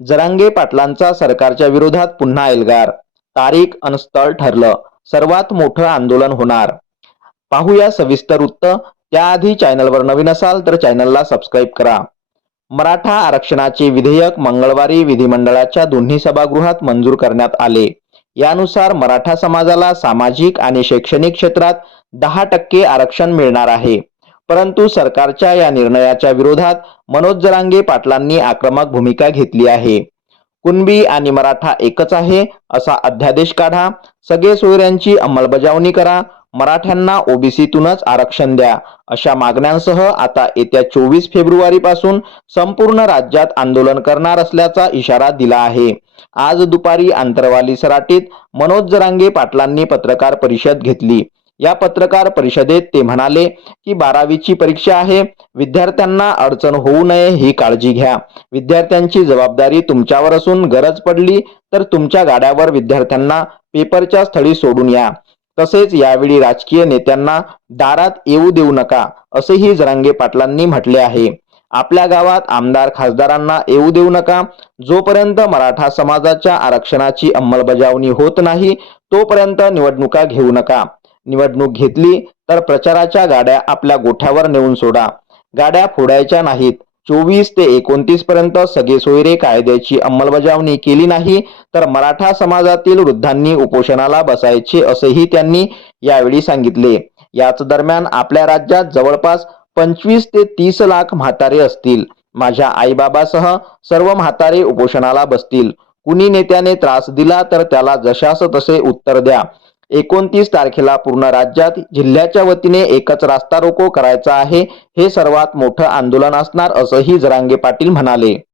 जरांगे पाटलांचा सरकारच्या विरोधात पुन्हा एल्गार. तारीख अनस्थळ ठरलं. सर्वात मोठं आंदोलन होणार. पाहूया सविस्तर वृत्त. त्याआधी चॅनलवर नवीन असाल तर चॅनलला सबस्क्राईब करा. मराठा आरक्षणाचे विधेयक मंगळवारी विधिमंडळाच्या दोन्ही सभागृहात मंजूर करण्यात आले. यानुसार मराठा समाजाला सामाजिक आणि शैक्षणिक क्षेत्रात दहा टक्के आरक्षण मिळणार आहे. परंतु सरकारच्या या निर्णयाच्या विरोधात मनोज जरांगे पाटलांनी आक्रमक भूमिका घेतली आहे. कुणबी आणि मराठा एकच आहे असा अध्यादेश काढा. सगळे सोयऱ्यांची अंमलबजावणी करा. मराठ्यांना ओबीसीतूनच आरक्षण द्या. अशा मागण्यांसह आता येत्या चोवीस फेब्रुवारी पासून संपूर्ण राज्यात आंदोलन करणार असल्याचा इशारा दिला आहे. आज दुपारी आंतरवाली सराटीत मनोज जरांगे पाटलांनी पत्रकार परिषद घेतली. या पत्रकार परिषदेत ते म्हणाले की बारावीची परीक्षा आहे विद्यार्थ्यांना अडचण होऊ नये ही काळजी घ्या. विद्यार्थ्यांची जबाबदारी तुमच्यावर असून गरज पडली तर तुमच्या गाड्यावर विद्यार्थ्यांना पेपरच्या स्थळी सोडून या. तसेच यावेळी राजकीय नेत्यांना दारात येऊ देऊ नका असेही जरांगे पाटलांनी म्हटले आहे. आपल्या गावात आमदार खासदारांना येऊ देऊ नका. जोपर्यंत मराठा समाजाच्या आरक्षणाची अंमलबजावणी होत नाही तोपर्यंत निवडणुका घेऊ नका. निवडणूक घेतली तर प्रचाराच्या गाड्या आपल्या गोठ्यावर नेऊन सोडा. गाड्या फोडायच्या नाहीत. चोवीस ते एकोणतीस पर्यंत सगळे सोयरे कायद्याची अंमलबजावणी केली नाही तर मराठा समाजातील वृद्धांनी उपोषणाला बसायचे असेही त्यांनी यावेळी सांगितले. याच दरम्यान आपल्या राज्यात जवळपास पंचवीस ते तीस लाख म्हातारे असतील. माझ्या आईबाबासह सर्व म्हातारे उपोषणाला बसतील. कुणी नेत्याने त्रास दिला तर त्याला जशास तसे उत्तर द्या. एकोणतीस तारखेला पूर्ण राज्यात जिल्ह्याच्या वतीने एकच रास्ता रोको करायचा आहे. हे सर्वात मोठं आंदोलन असणार असंही जरांगे पाटील म्हणाले.